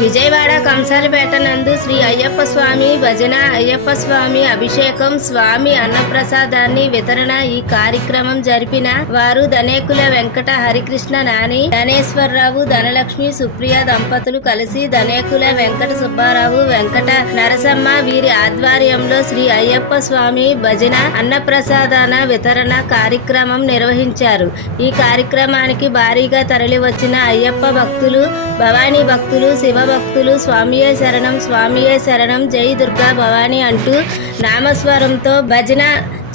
Vijayawada Kamsalapeta నందు శ్రీ అయ్యప్ప స్వామి భజన అయ్యప్ప స్వామి అభిషేకం స్వామి అన్నప్రసాదాన్ని వితరణ ఈ కార్యక్రమం జరిపిన వారు ధనేకుల వెంకట హరికృష్ణ నాని ధనేశ్వరరావు ధనలక్ష్మి సుప్రియ దంపతులు కలిసి ధనేకుల వెంకట సుబ్బారావు వెంకట నరసమ్మ వీరి ఆధ్వర్యంలో శ్రీ అయ్యప్ప స్వామి భజన అన్నప్రసాదాన వితరణ కార్యక్రమం నిర్వహించారు. ఈ కార్యక్రమానికి భారీగా తరలివచ్చిన అయ్యప్ప భక్తులు భవానీ భక్తులు శివ భక్తులు స్వామియే శరణం స్వామియే శరణం జై దుర్గా భవానీ అంటూ నామస్వరంతో భజన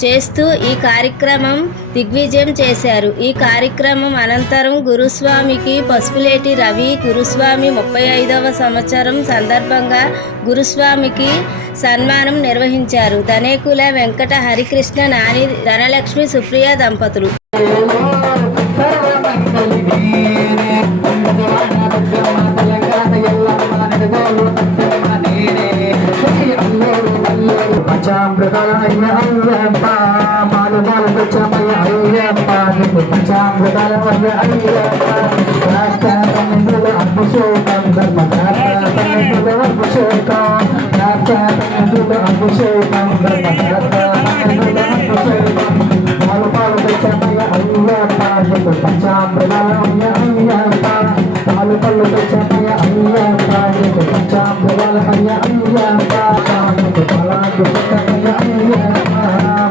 చేస్తూ ఈ కార్యక్రమం దిగ్విజయం చేశారు. ఈ కార్యక్రమం అనంతరం గురుస్వామికి పసుపులేటి రవి గురుస్వామి ముప్పై ఐదవ సంవత్సరం సందర్భంగా గురుస్వామికి సన్మానం నిర్వహించారు. ధనేకుల వెంకట హరికృష్ణ నాని ధనలక్ష్మి సుప్రియ దంపతులు. పంచామృతాలయ్య అయ్యప్ప పాలు పాలు తెచ్చమయ్య అయ్యప్ప నీకు పంచామృతాలయ్య అయ్యప్ప రాష్ట్ర అభిషేకం ధర్మ శాస్త్ర అభిషేకం రాష్ట్ర అభిషేకం ధర్మ పాలు పళ్ళు తెచ్చమయ్య అయ్యప్ప నీకు పంచామృతాలయ్య అయ్యప్ప నీకు పలాకు తెచ్చమయ్య అయ్యప్ప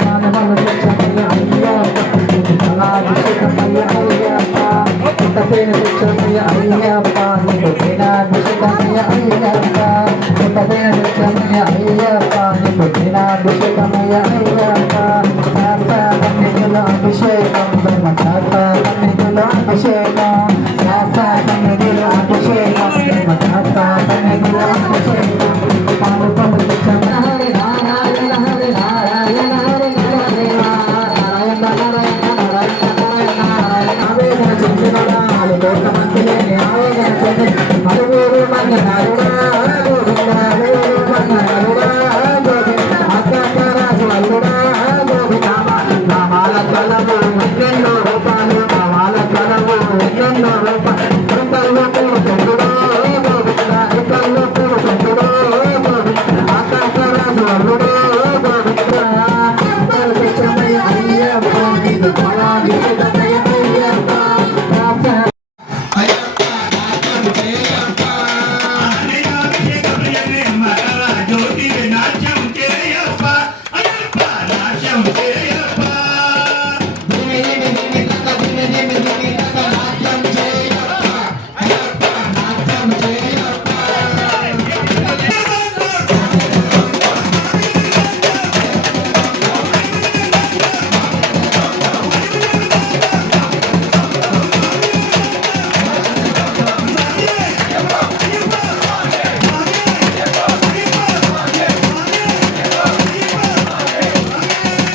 మానవాలు తెచ్చమయ్య అయ్యప్ప నీకు పలాకు తెచ్చమయ్య అయ్యప్ప ఇంత పేరు తెచ్చమయ్య అయ్యప్ప నీకు దినాభిషేకమయ్య అయ్యప్ప ఇంత పేరు తెచ్చమయ్య అయ్యప్ప నీకు దినాభిషేకమయ్య అయ్యప్ప శాస్త్ర కన్నిధుల అభిషేకం బ్రహ్మ శాస్త్ర కన్నిధుల అభిషేకం శాస్త్ర అభిషేకం